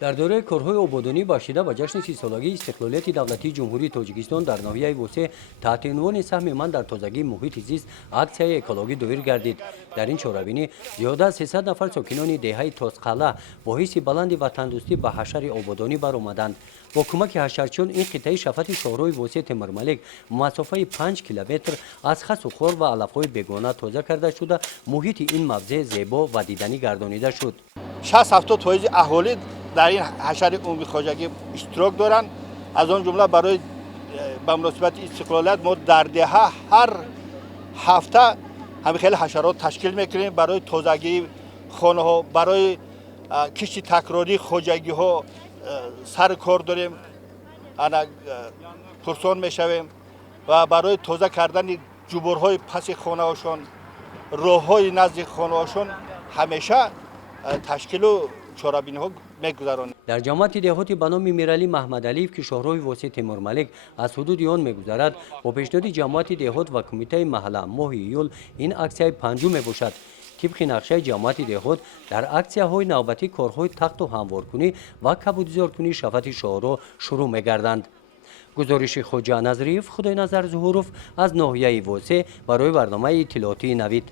در دوره کارهای آبادانی بخشیده به جشن 30 سالگی استقلالیت دولتی جمهوری تاجیکستان در ناحیه وسه تحت عنوان سهم من در تازگی محیط زیست اکسیای اکولوژی دایر گردید. در این چاره‌بینی زیاده از 300 نفر ساکنان دهه تازقله با حس بلند وطندوستی به حشر آبادانی برآمدند. با کمک حشرچیان این قطعه شفاف شهرهای وسه تمرملک مسافه 5 کیلومتر از خس و خور و علف‌های بیگانه تازه کرده شده محیط این موضع زیبا و دیدنی گردانیده شد. 60-70% اهالی در این حشر عمومی خواجگی اشتراک دارند. از آن جمله برای به مناسبت استقلالیت ما در دهه هر هفته همین خیلی حشرات تشکیل میکنیم برای تازگی خانه ها، برای کشت تکراری خواجگی ها سر کار داریم، انا پرسان میشویم و برای تازه کردن جبرهای پس خانه هاشون، راه های نزد خانه هاشون همیشه تشکیل و چاره‌بینی ها میگذرانیم. در جماعت دهاتی به نام میرعلی محمد علیف که شهرهای وسه تیمورملک از حدود آن میگذرد با پیشنهاد جماعت دهات و کمیته محله ماه ایول این اکسیای پنجم میباشد. طبق نقشه جماعت دهات در اکسیاهای نوبتی کارهای تخت و هموارکنی و کبودزارکنی شفاف شهرها شروع میگردند. گزارش خوجا نظریف خدای نظر ظهوروف از ناحیه وسه برای برنامه اطلاعاتی نوید.